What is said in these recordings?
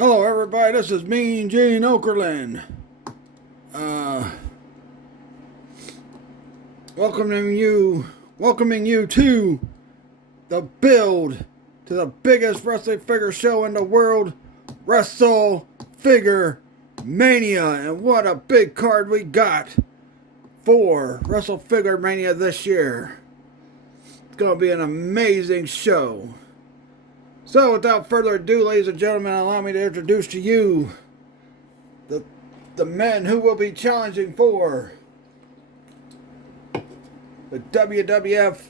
Hello, everybody. This is Mean Gene Okerlund. Welcoming you to the build to the biggest wrestling figure show in the world, Wrestle Figure Mania. And what a big card we got for Wrestle Figure Mania this year. It's going to be an amazing show. So, without further ado, ladies and gentlemen, allow me to introduce to you the men who will be challenging for the WWF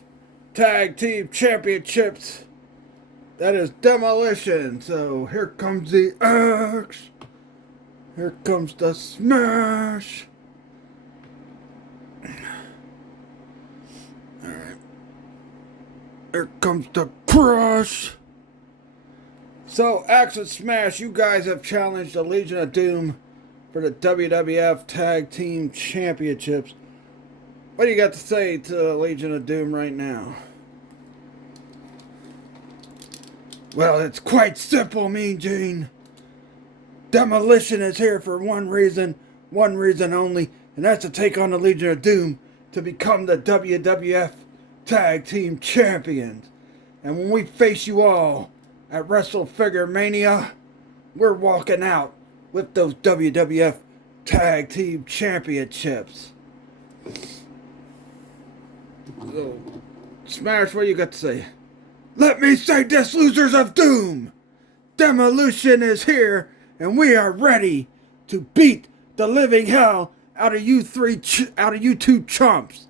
Tag Team Championships. That is Demolition. So, here comes the Axe. Here comes the Smash. Alright. Here comes the Crush. So, Axe and Smash, you guys have challenged the Legion of Doom for the WWF Tag Team Championships. What do you got to say to the Legion of Doom right now? Well, it's quite simple, Mean Gene. Demolition is here for one reason only, and that's to take on the Legion of Doom to become the WWF Tag Team Champions. And when we face you all at Wrestle Figure Mania, we're walking out with those WWF Tag Team Championships. So, Smash, what you got to say? Let me say this, losers of doom! Demolition is here, and we are ready to beat the living hell out of you two chumps.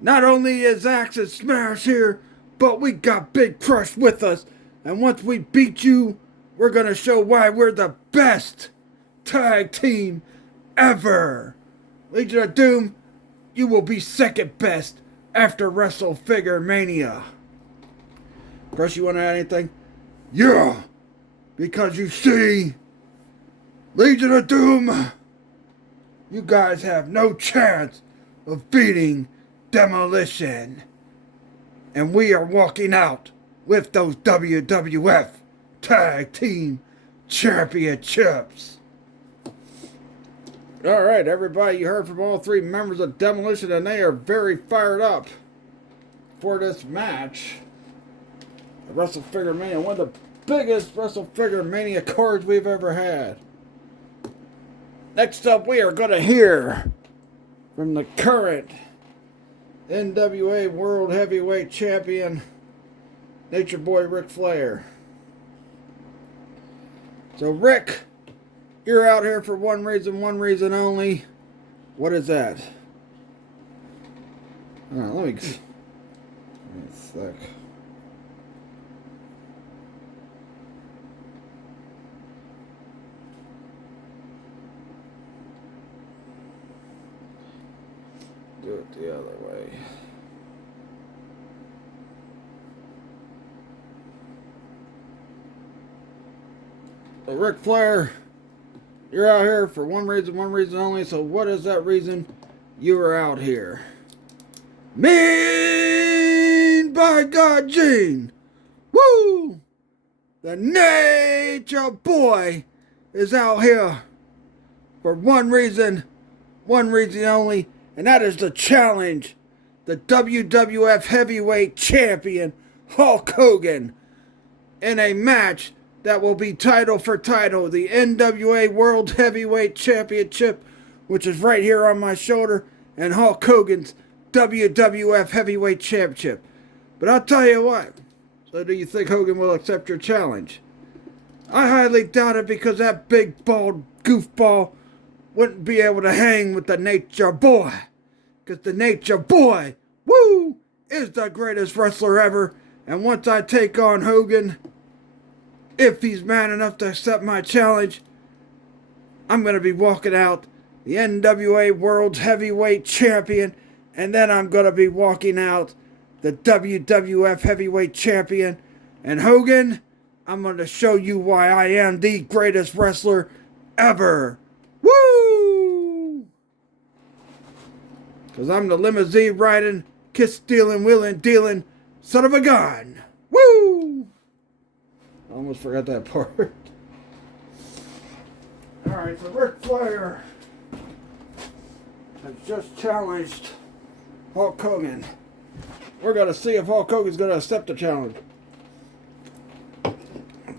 Not only is Axe and Smash here, but we got Big Crush with us. And once we beat you, we're going to show why we're the best tag team ever. Legion of Doom, you will be second best after Wrestle Figure Mania. Crush, you want to add anything? Yeah, because you see, Legion of Doom, you guys have no chance of beating Demolition. And we are walking out with those WWF Tag Team Championships. Alright, everybody, you heard from all three members of Demolition, and they are very fired up for this match. Wrestle Figure Mania, one of the biggest Wrestle Figure Mania cards we've ever had. Next up, we are going to hear from the current NWA World Heavyweight Champion, Nature Boy Ric Flair. So, Rick, you're out here for one reason only. What is that? Alright, let me sec. Do it the other way. So Ric Flair, you're out here for one reason only. So what is that reason you are out here? Mean by God, Gene! Woo! The Nature Boy is out here for one reason only, and that is to challenge the WWF Heavyweight Champion Hulk Hogan in a match that will be title for title, the NWA World Heavyweight Championship, which is right here on my shoulder, and Hulk Hogan's WWF Heavyweight Championship. But I'll tell you what, so do you think Hogan will accept your challenge? I highly doubt it, because that big bald goofball wouldn't be able to hang with the Nature Boy. Because the Nature Boy, woo, is the greatest wrestler ever. And once I take on Hogan, if he's man enough to accept my challenge, I'm going to be walking out the NWA World Heavyweight Champion, and then I'm going to be walking out the WWF Heavyweight Champion. And Hogan, I'm going to show you why I am the greatest wrestler ever. Woo! Because I'm the limousine riding, kiss stealing, wheeling, dealing son of a gun. Woo! I almost forgot that part. Alright, so Ric Flair has just challenged Hulk Hogan. We're going to see if Hulk Hogan's going to accept the challenge.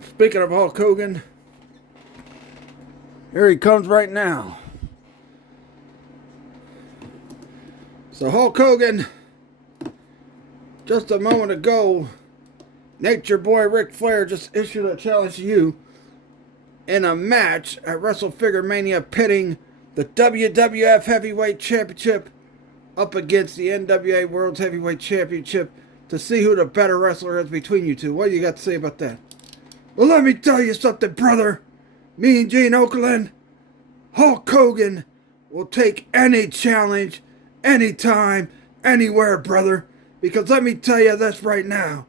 Speaking of Hulk Hogan, here he comes right now. So Hulk Hogan, just a moment ago, Nature Boy Ric Flair just issued a challenge to you in a match at Wrestle Figure Mania, pitting the WWF Heavyweight Championship up against the NWA World Heavyweight Championship to see who the better wrestler is between you two. What do you got to say about that? Well, let me tell you something, brother. Me and Gene Okerlund, Hulk Hogan will take any challenge, anytime, anywhere, brother. Because let me tell you this right now.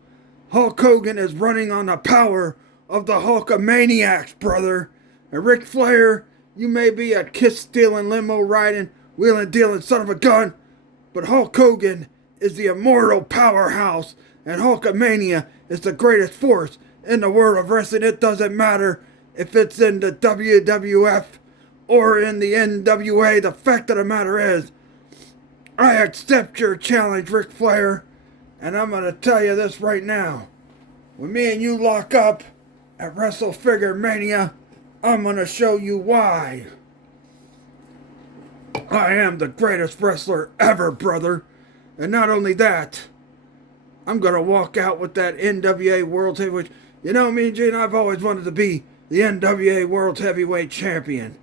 Hulk Hogan is running on the power of the Hulkamaniacs, brother. And Ric Flair, you may be a kiss-stealing, limo-riding, wheeling-dealing son of a gun, but Hulk Hogan is the immortal powerhouse, and Hulkamania is the greatest force in the world of wrestling. It doesn't matter if it's in the WWF or in the NWA. The fact of the matter is, I accept your challenge, Ric Flair, and I'm going to tell you this right now. When me and you lock up at Wrestle Figure Mania, I'm going to show you why. I am the greatest wrestler ever, brother. And not only that, I'm going to walk out with that NWA World Heavyweight. You know, me and Gene, I've always wanted to be the NWA World Heavyweight Champion.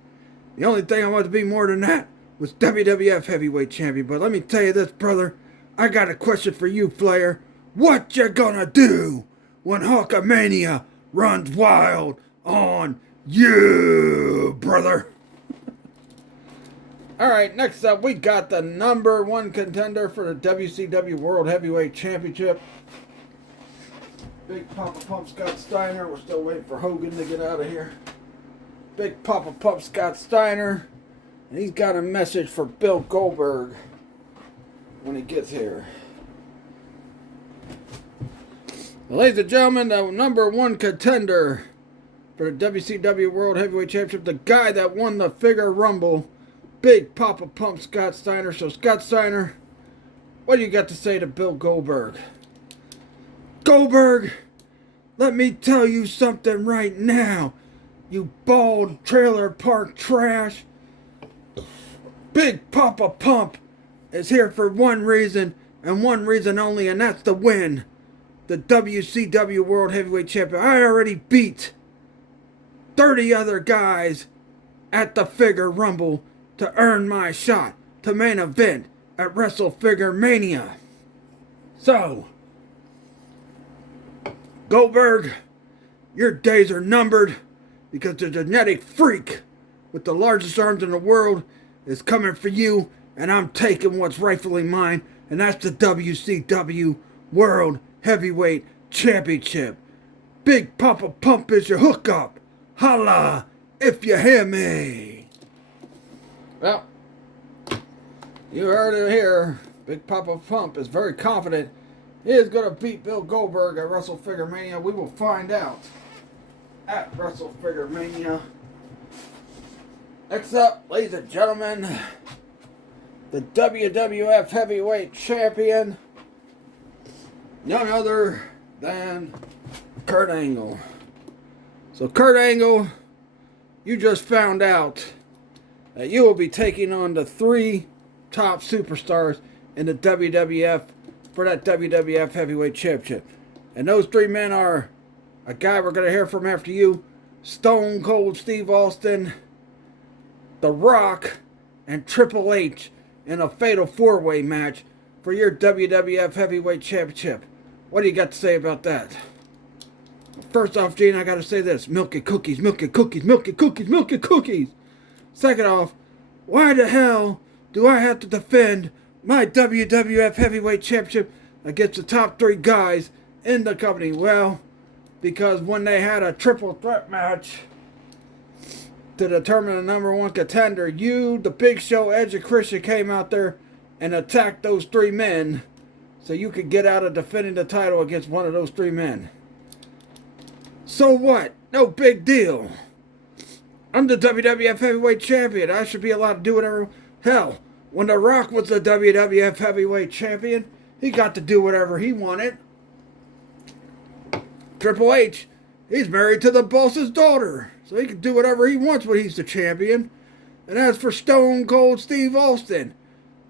The only thing I wanted to be more than that was WWF Heavyweight Champion. But let me tell you this, brother. I got a question for you, Flair. What you gonna do when Hulkamania runs wild on you, brother? Alright, next up, we got the number one contender for the WCW World Heavyweight Championship. Big Papa Pump Scott Steiner. We're still waiting for Hogan to get out of here. Big Papa Pump Scott Steiner. And he's got a message for Bill Goldberg when he gets here. Ladies and gentlemen, the number one contender for the WCW World Heavyweight Championship, the guy that won the Figure Rumble, Big Papa Pump Scott Steiner. So, Scott Steiner, what do you got to say to Bill Goldberg? Goldberg, let me tell you something right now, you bald trailer park trash. Big Papa Pump is here for one reason, and one reason only, and that's to win the WCW World Heavyweight Champion. I already beat 30 other guys at the Figure Rumble to earn my shot to main event at Wrestle Figure Mania. So, Goldberg, your days are numbered, because the genetic freak with the largest arms in the world is coming for you, and I'm taking what's rightfully mine, and that's the WCW World Heavyweight Championship. Big Papa Pump is your hookup. Holla if you hear me. Well, you heard it here. Big Papa Pump is very confident he is going to beat Bill Goldberg at Wrestle Figure Mania. We will find out at Wrestle Figure Mania. Next up, ladies and gentlemen, the WWF Heavyweight Champion, none other than Kurt Angle. So Kurt Angle, you just found out that you will be taking on the three top superstars in the WWF for that WWF Heavyweight Championship. And those three men are a guy we're going to hear from after you, Stone Cold Steve Austin, The Rock, and Triple H in a fatal four-way match for your WWF Heavyweight Championship. What do you got to say about that? First off, Gene, I got to say this. Milk and cookies, milk and cookies, milk and cookies, milk and cookies. Second off, why the hell do I have to defend my WWF Heavyweight Championship against the top three guys in the company? Well, because when they had a triple threat match to determine the number one contender, you, the Big Show, Edge, and Christian came out there and attacked those three men so you could get out of defending the title against one of those three men. So what? No big deal. I'm the WWF Heavyweight Champion. I should be allowed to do whatever. Hell, when The Rock was the WWF Heavyweight Champion, he got to do whatever he wanted. Triple H, he's married to the boss's daughter, so he can do whatever he wants when he's the champion. And as for Stone Cold Steve Austin,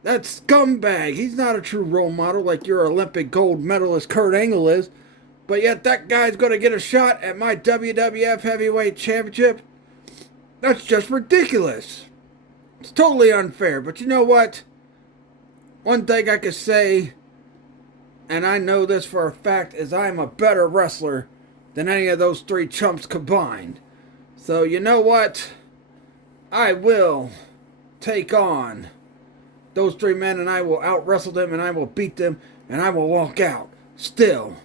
that scumbag, he's not a true role model like your Olympic gold medalist Kurt Angle is. But yet that guy's going to get a shot at my WWF Heavyweight Championship? That's just ridiculous. It's totally unfair. But you know what? One thing I could say, and I know this for a fact, is I'm a better wrestler than any of those three chumps combined. So you know what? I will take on those three men and I will out wrestle them and I will beat them and I will walk out still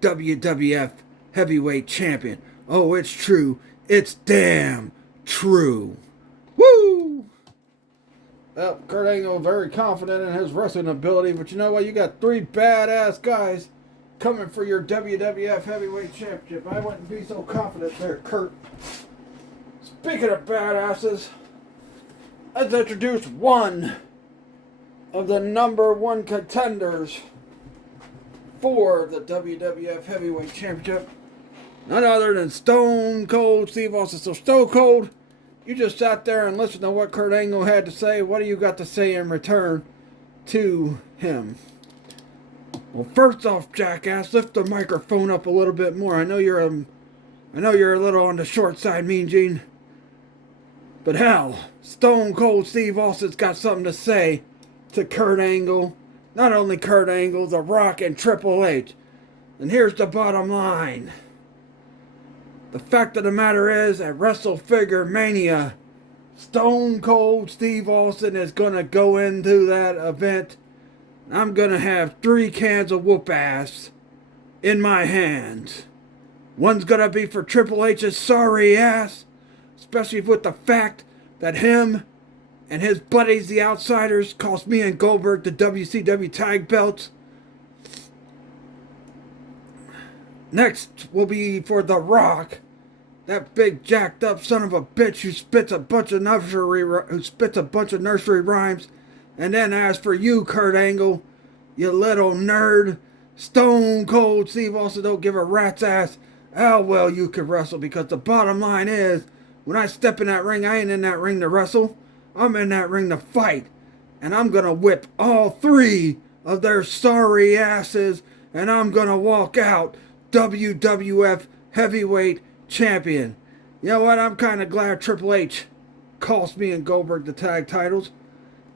WWF Heavyweight Champion. Oh, it's true. It's damn true. Woo! Well, Kurt Angle very confident in his wrestling ability, but you know what? You got three badass guys coming for your WWF Heavyweight Championship. I wouldn't be so confident there, Kurt. Speaking of badasses, let's introduce one of the number one contenders for the WWF Heavyweight Championship. None other than Stone Cold Steve Austin. So Stone Cold, you just sat there and listened to what Kurt Angle had to say. What do you got to say in return to him? Well, first off, jackass, lift the microphone up a little bit more. I know you're a little on the short side, Mean Gene. But hell, Stone Cold Steve Austin's got something to say to Kurt Angle. Not only Kurt Angle, The Rock, and Triple H. And here's the bottom line. The fact of the matter is, at Wrestle Figure Mania, Stone Cold Steve Austin is going to go into that event. I'm going to have 3 cans of whoop ass in my hands. One's going to be for Triple H's sorry ass, especially with the fact that him and his buddies, the Outsiders, cost me and Goldberg the WCW tag belts. Next will be for The Rock, that big jacked up son of a bitch who spits a bunch of nursery rhymes. And then as for you, Kurt Angle, you little nerd, Stone Cold Steve Austin don't give a rat's ass how well you can wrestle, because the bottom line is, when I step in that ring, I ain't in that ring to wrestle. I'm in that ring to fight. And I'm going to whip all 3 of their sorry asses. And I'm going to walk out WWF Heavyweight Champion. You know what? I'm kind of glad Triple H cost me and Goldberg the tag titles,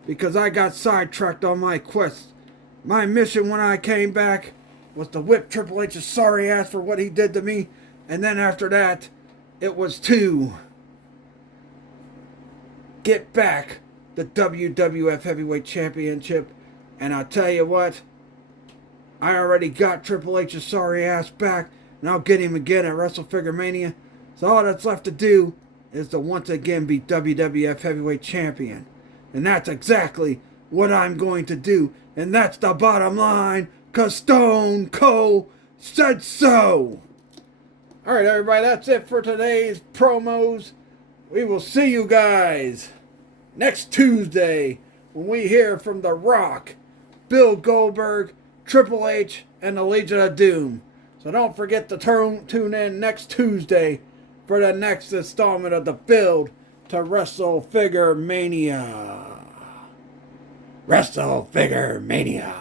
because I got sidetracked on my quest. My mission when I came back was to whip Triple H's sorry ass for what he did to me. And then after that, it was to get back the WWF Heavyweight Championship. And I'll tell you what, I already got Triple H's sorry ass back, and I'll get him again at Wrestle Figure Mania. So all that's left to do is to once again be WWF Heavyweight Champion. And that's exactly what I'm going to do. And that's the bottom line, because Stone Cold said so. Alright, everybody, that's it for today's promos. We will see you guys next Tuesday when we hear from The Rock, Bill Goldberg, Triple H, and the Legion of Doom. So don't forget to tune in next Tuesday for the next installment of the build to Wrestle Figure Mania. Wrestle Figure Mania.